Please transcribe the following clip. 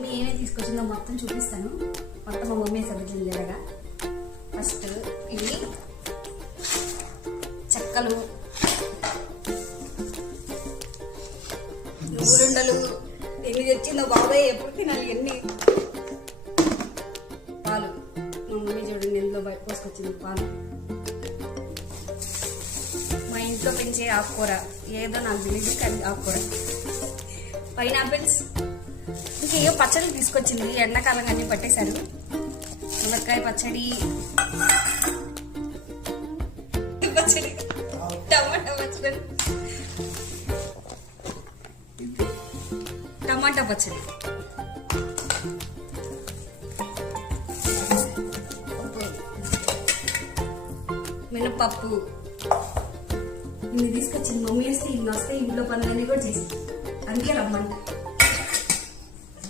మీ ఏమేమి తీసుకొచ్చిందో మొత్తం చూపిస్తాను. మొత్తం మా మమ్మీ సబ్జీలు జరగా. ఫస్ట్ ఇవి చెక్కలు, ఊరుండలు, ఎన్ని తెచ్చిందో బాబాయ్ ఎప్పుడు తినాలి ఎన్ని. పాలు మా మమ్మీ చూడండి ఎందులో బయట పోసుకొచ్చింది పాలు. మా ఇంట్లో పెంచే ఆకుకూర ఏదో నాకు తెలియదు కానీ ఆకుకూర. పైనాపిల్స్, ఇంకేయో పచ్చడి తీసుకొచ్చింది. ఎండాకాలం అన్నీ పట్టేశారు. మునక్కాయ పచ్చడి, టమాటా పచ్చడి, టమాటా పచ్చడి, మినపప్పు ఇన్ని తీసుకొచ్చింది. మమ్మీ వస్తే ఇన్ని వస్తే ఇంట్లో పనులన్నీ కూడా చేసి అందుకే రమ్మంట.